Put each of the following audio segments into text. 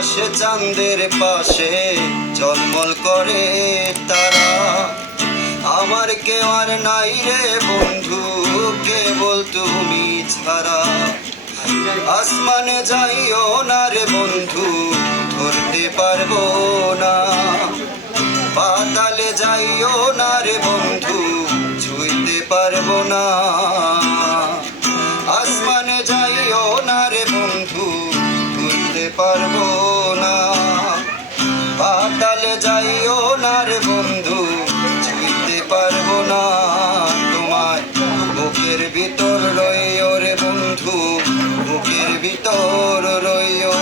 আকাশে চাঁদের পাশে জলমল করে তারা। আমার কেউ আর নাই রে বন্ধু, কেবল তুমি ছাড়া। আসমানে যাইও না রে বন্ধু, ধরতে পারব না। পাতালে যাইও না রে বন্ধু, ছুঁইতে পারব না। আসমানে যাইও না রে বন্ধু ধরতে পারব বন্ধু ছুঁইতে পারব না তোমার বুকের ভিতর রইও রে বন্ধু, বুকের ভিতর রইও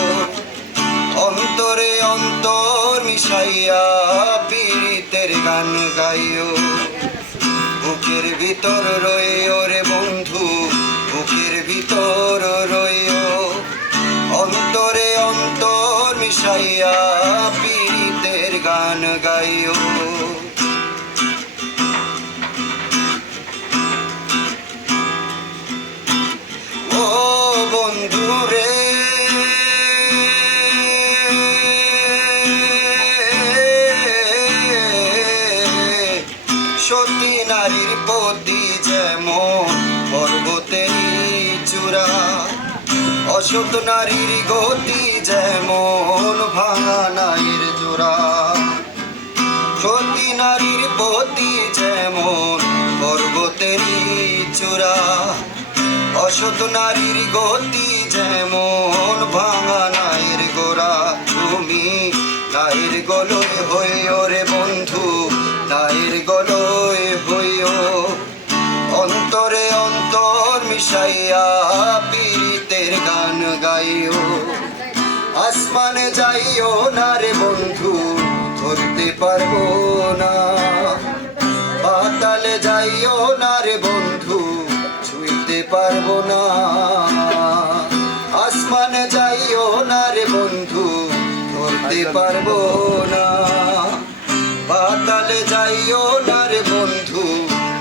অন্তরে অন্তর মিশাইয়া পীড়িতের গান গাইও। বুকের ভিতর রইও রে বন্ধু, বুকের ভিতর রইও অন্তরে অন্তর মিশাইয়া পীড়িতের গান গাইও। ও বন্ধু রে সতী নারীর প্রতি যেমন পর্বতেরই চূড়া অসত নারীর গতি সতী নারীর প্রতি যেমন পর্বতেরই চূড়া। অসত নারীর গতি যেমন ভাঙা নাইর গোড়া। তুমি নাইর গলয় হইও রে বন্ধু নাইর গলয় হইও। অন্তরে অন্তর মিশাইয়া পীড়িতের গান গাইও। আসমানে যাইও না রে বন্ধু ধরতে পারব না। পাতালে যাইও না রে বন্ধু, ছুঁইতে পারব না। আসমানে যাইও না রে বন্ধু, ধরতে পারব না। পাতালে যাইও না রে বন্ধু,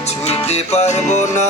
ছুঁইতে পারব না।